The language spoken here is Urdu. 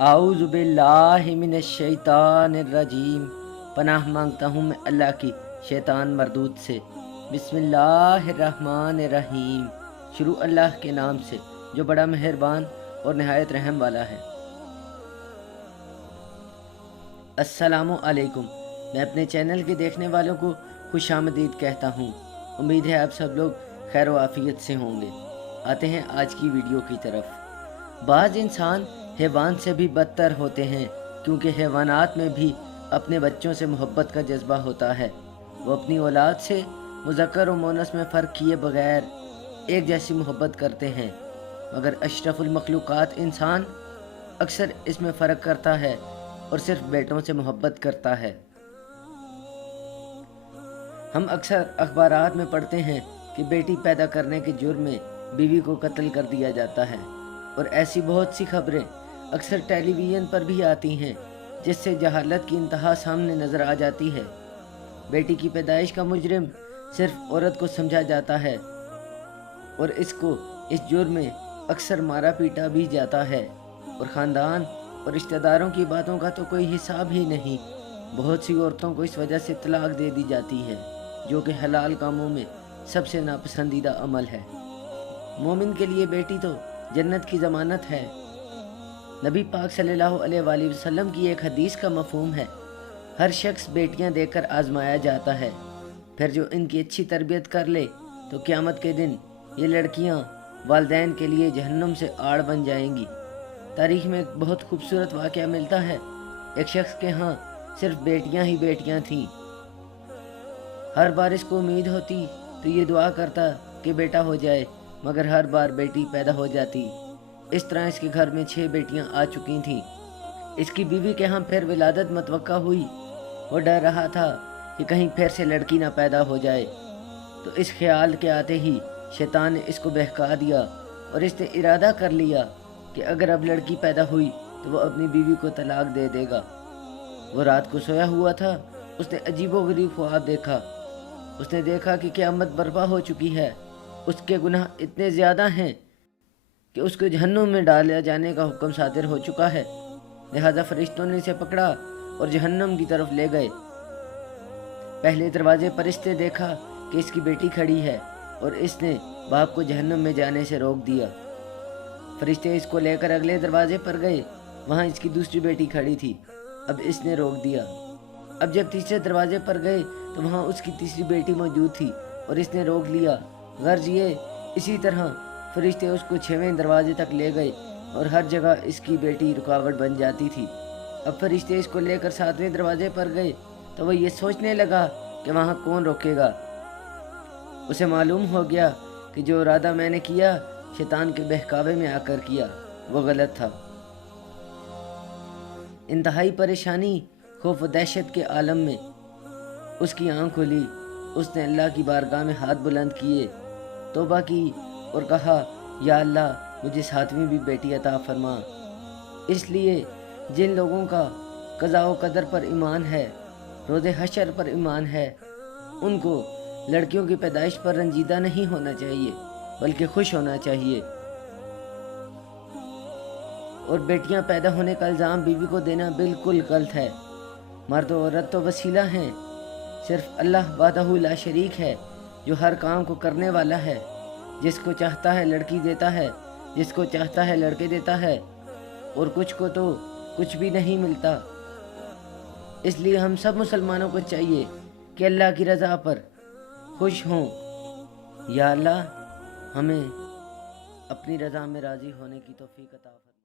اعوذ باللہ من الشیطان الرجیم۔ پناہ مانگتا ہوں میں اللہ کی شیطان مردود سے۔ بسم اللہ الرحمن الرحیم۔ شروع اللہ کے نام سے جو بڑا مہربان اور نہایت رحم والا ہے۔ السلام علیکم۔ میں اپنے چینل کے دیکھنے والوں کو خوش آمدید کہتا ہوں۔ امید ہے آپ سب لوگ خیر و عافیت سے ہوں گے۔ آتے ہیں آج کی ویڈیو کی طرف۔ بعض انسان حیوان سے بھی بدتر ہوتے ہیں، کیونکہ حیوانات میں بھی اپنے بچوں سے محبت کا جذبہ ہوتا ہے۔ وہ اپنی اولاد سے مذکر و مؤنث میں فرق کیے بغیر ایک جیسی محبت کرتے ہیں، مگر اشرف المخلوقات انسان اکثر اس میں فرق کرتا ہے اور صرف بیٹوں سے محبت کرتا ہے۔ ہم اکثر اخبارات میں پڑھتے ہیں کہ بیٹی پیدا کرنے کے جرم میں بیوی کو قتل کر دیا جاتا ہے، اور ایسی بہت سی خبریں اکثر ٹیلی ویژن پر بھی آتی ہیں جس سے جہالت کی انتہا سامنے نظر آ جاتی ہے۔ بیٹی کی پیدائش کا مجرم صرف عورت کو سمجھا جاتا ہے اور اس کو اس جرم میں اکثر مارا پیٹا بھی جاتا ہے، اور خاندان اور رشتہ داروں کی باتوں کا تو کوئی حساب ہی نہیں۔ بہت سی عورتوں کو اس وجہ سے طلاق دے دی جاتی ہے، جو کہ حلال کاموں میں سب سے ناپسندیدہ عمل ہے۔ مومن کے لیے بیٹی تو جنت کی ضمانت ہے۔ نبی پاک صلی اللہ علیہ وآلہ وسلم کی ایک حدیث کا مفہوم ہے، ہر شخص بیٹیاں دے کر آزمایا جاتا ہے، پھر جو ان کی اچھی تربیت کر لے تو قیامت کے دن یہ لڑکیاں والدین کے لیے جہنم سے آڑ بن جائیں گی۔ تاریخ میں ایک بہت خوبصورت واقعہ ملتا ہے۔ ایک شخص کے ہاں صرف بیٹیاں ہی بیٹیاں تھیں۔ ہر بار اس کو امید ہوتی تو یہ دعا کرتا کہ بیٹا ہو جائے، مگر ہر بار بیٹی پیدا ہو جاتی۔ اس طرح اس کے گھر میں 6 بیٹیاں آ چکی تھیں۔ اس کی بیوی کے ہاں پھر ولادت متوقع ہوئی۔ وہ ڈر رہا تھا کہ کہیں پھر سے لڑکی نہ پیدا ہو جائے، تو اس خیال کے آتے ہی شیطان نے اس کو بہکا دیا اور اس نے ارادہ کر لیا کہ اگر اب لڑکی پیدا ہوئی تو وہ اپنی بیوی کو طلاق دے دے گا۔ وہ رات کو سویا ہوا تھا، اس نے عجیب و غریب خواب دیکھا۔ اس نے دیکھا کہ قیامت برپا ہو چکی ہے، اس کے گناہ اتنے زیادہ ہیں کہ اس کو جہنم میں ڈالا جانے کا حکم صادر ہو چکا ہے۔ لہذا فرشتوں نے اسے پکڑا اور جہنم کی طرف لے گئے۔ پہلے دروازے پر اس نے دیکھا کہ اس کی بیٹی کھڑی ہے، اور اس نے باپ کو جہنم میں جانے سے روک دیا۔ فرشتے اس کو لے کر اگلے دروازے پر گئے، وہاں اس کی دوسری بیٹی کھڑی تھی، اب اس نے روک دیا۔ اب جب تیسرے دروازے پر گئے تو وہاں اس کی تیسری بیٹی موجود تھی اور اس نے روک لیا۔ غرض یہ اسی طرح فرشتے اس کو 6ویں دروازے تک لے گئے، اور ہر جگہ اس کی بیٹی رکاوٹ بن جاتی تھی۔ اب فرشتے اس کو لے کر 7ویں دروازے پر گئے تو وہ یہ سوچنے لگا کہ وہاں کون روکے گا۔ اسے معلوم ہو گیا کہ جو ارادہ میں نے کیا شیطان کے بہکاوے میں آ کر کیا، وہ غلط تھا۔ انتہائی پریشانی، خوف و دہشت کے عالم میں اس کی آنکھ کھلی۔ اس نے اللہ کی بارگاہ میں ہاتھ بلند کیے، توبہ کی اور کہا، یا اللہ مجھے 7ویں بھی بیٹی عطا فرما۔ اس لیے جن لوگوں کا قضاء و قدر پر ایمان ہے، روز حشر پر ایمان ہے، ان کو لڑکیوں کی پیدائش پر رنجیدہ نہیں ہونا چاہیے، بلکہ خوش ہونا چاہیے۔ اور بیٹیاں پیدا ہونے کا الزام بیوی کو دینا بالکل غلط ہے۔ مرد و عورت تو وسیلہ ہیں، صرف اللہ وحدہ لا شریک ہے جو ہر کام کو کرنے والا ہے۔ جس کو چاہتا ہے لڑکی دیتا ہے، جس کو چاہتا ہے لڑکے دیتا ہے، اور کچھ کو تو کچھ بھی نہیں ملتا۔ اس لیے ہم سب مسلمانوں کو چاہیے کہ اللہ کی رضا پر خوش ہوں۔ یا اللہ ہمیں اپنی رضا میں راضی ہونے کی توفیق عطا فرما۔